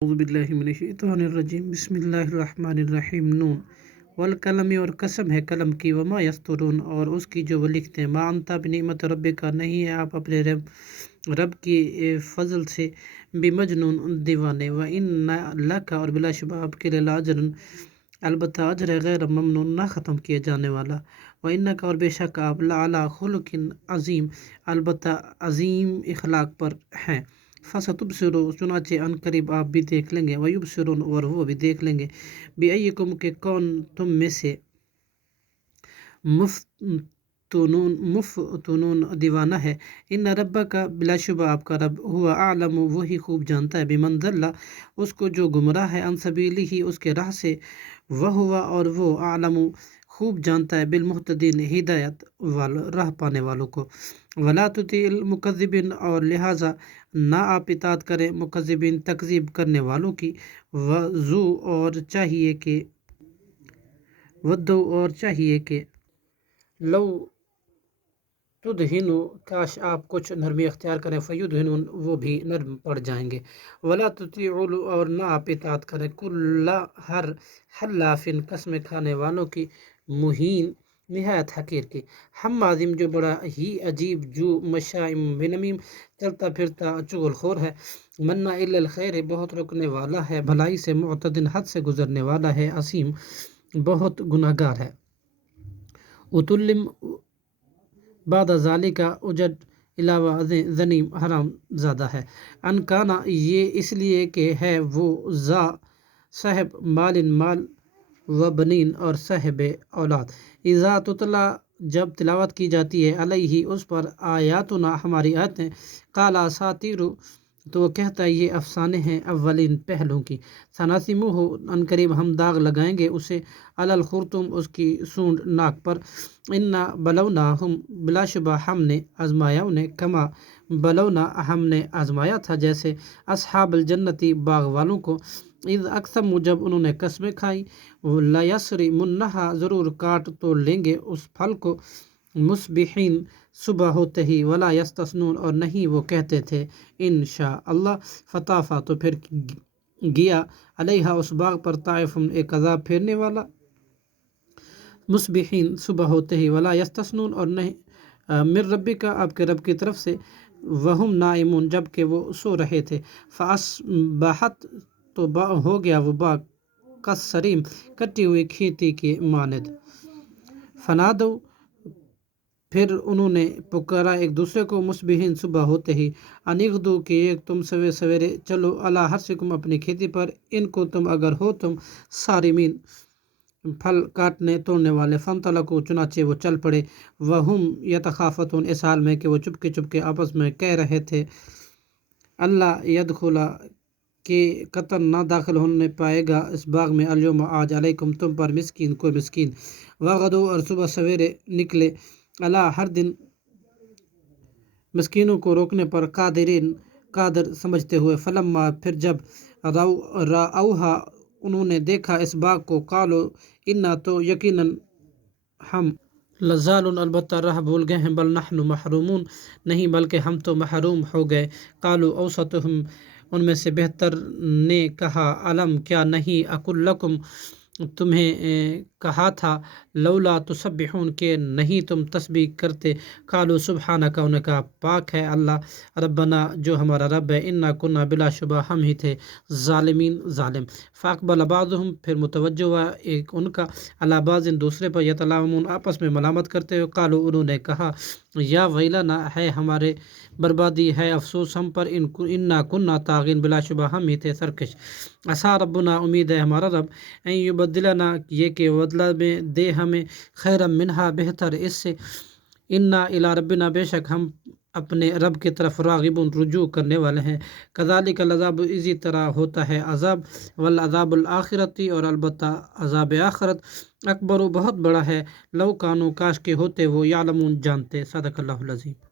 اعوذ باللہ من الشیطان الرجیم بسم اللہ الرحمن الرحیم نون والقلم اور قسم ہے قلم کی وما یسطرون اور اس کی جو وہ لکھتے ہیں ما انت بنعمت ربک نہیں ہے آپ اپنے رب کی فضل سے بمجنون دیوانے وَإِنَّ لَكَ اور بلا شبہ آپ کے لیے لاجرن البتہ اجر ہے غیر ممنون نہ ختم کیے جانے والا وَإِنَّكَ اور بے شک آپ لعلی خلق عظیم البتہ عظیم اخلاق پر ہیں فَسَتُبْصِرُ چنانچہ ان قریب آپ بھی دیکھ لیں گے وَيُبْصِرُونَ اور وہ بھی دیکھ لیں گے بِأَيِّكُمْ کہ کون تم میں سے مفتونون دیوانہ ہے ان ربک بلا شبہ آپ کا رب ہوا اعلم وہی خوب جانتا ہے بمن ضل اس کو جو گمراہ ہے عن سبیلہ اس کے راہ سے وہوا اور وہ اعلم خوب جانتا ہے بالمہتدین ہدایت راہ پانے والوں کو ولا تطیع المکذبین اور لہٰذا نہ آپ اطاعت کریں مکذبین تکذیب کرنے والوں کی وضو اور چاہیے کہ لو تدہنو کاش آپ کچھ نرمی اختیار کریں فیدہنون وہ بھی نرم پڑ جائیں گے ولا تطیعوا اور نہ آپ اطاعت کریں کل ہر حلاف قسم کھانے والوں کی مہین نہایت حقیر کی حمازم جو بڑا ہی عجیب جو مشائم بنمیم چلتا پھرتا چغل خور ہے منا الا الخیر بہت رکنے والا ہے بھلائی سے معتدن حد سے گزرنے والا ہے عصیم بہت گناہ گار ہے اتلم بعد ذالک اجد علاوہ ذنیم حرام زادہ ہے ان کانا یہ اس لیے کہ ہے وہ صاحب مال و بنین اور صاحب اولاد اذا تتلا جب تلاوت کی جاتی ہے علیہ اس پر آیاتنا ہماری آیتیں قال اساطیر تو وہ کہتا ہے یہ افسانے ہیں اولین پہلوں کی سناسمہ ان قریب ہم داغ لگائیں گے اسے علی الخرطم اس کی سونڈ ناک پر انا بلوناہم بلا شبہ ہم نے آزمایا انہیں کما بلونا ہم نے آزمایا تھا جیسے اصحاب الجنتی باغ والوں کو اذ اقسموا جب انہوں نے قسمیں کھائی لیسرمنہا ضرور کاٹ توڑ لیں گے اس پھل کو مصبحین صبح ہوتے ہی ولا یستثنون اور نہیں وہ کہتے تھے انشاء اللہ فطافا تو پھر گیا علیہا اس باغ پر طائف ایک عذاب پھیرنے والا مصبحین صبح ہوتے ہی ولا یستثنون اور نہیں من ربک آپ کے رب کی طرف سے وہم نائمون جب کہ وہ سو رہے تھے فاصبحت تو ہو گیا وہ باغ کالصریم کٹی ہوئی کھیتی کی مانند فنادو پھر انہوں نے پکارا ایک دوسرے کو مصبحین صبح ہوتے ہی انغدو کہ ایک تم سویرے چلو علی حرثکم اپنی کھیتی پر ان کو تم اگر ہو تم صارمین پھل کاٹنے توڑنے والے فانطلقوا چنانچہ وہ چل پڑے وہم یتخافتون اس حال میں کہ وہ چپکے آپس میں کہہ رہے تھے اللہ یدخلا کہ قطن نہ داخل ہونے پائے گا اس باغ میں اليوم آج علیکم تم پر مسکین کوئی مسکین وغدو اور صبح سویرے نکلے اللہ ہر دن مسکینوں کو روکنے پر قادر سمجھتے ہوئے فلما پھر جب رأوہا انہوں نے دیکھا اس باغ کو قالو انا تو یقیناً ہم لزالون البتہ راہ بھول گئے ہیں بل نحن محرومون نہیں بلکہ ہم تو محروم ہو گئے قالو اوسطہم ان میں سے بہتر نے کہا علم کیا نہیں اقل لکم تمہیں کہا تھا لولا تسبحون کہ نہیں تم تسبیح کرتے قالوا سبحانک انہوں نے کہا پاک ہے اللہ ربنا جو ہمارا رب ہے انا کنا بلا شبہ ہم ہی تھے ظالم فاقبل بعضهم پھر متوجہ ہوا ایک ان کا علی بعض دوسرے پر یتلاومون آپس میں ملامت کرتے ہوئے قالوا انہوں نے کہا یا ویلنا ہے ہمارے بربادی ہے افسوس ہم پر انا کنا طاغین بلا شبہ ہم ہی تھے سرکش عسیٰ ربنا امید ہے ہمارا رب ان یبدلنا یہ کہ بدلہ میں دے ہمیں خیرا منہا بہتر اس سے انا الی ربنا بے شک ہم اپنے رب کی طرف راغبون رجوع کرنے والے ہیں کذالک العذاب اسی طرح ہوتا ہے عذاب والعذاب الآخرتی اور البتہ عذاب آخرت اکبر بہت بڑا ہے لو کانو کاش کے ہوتے وہ یعلمون جانتے صدق اللہ العظیم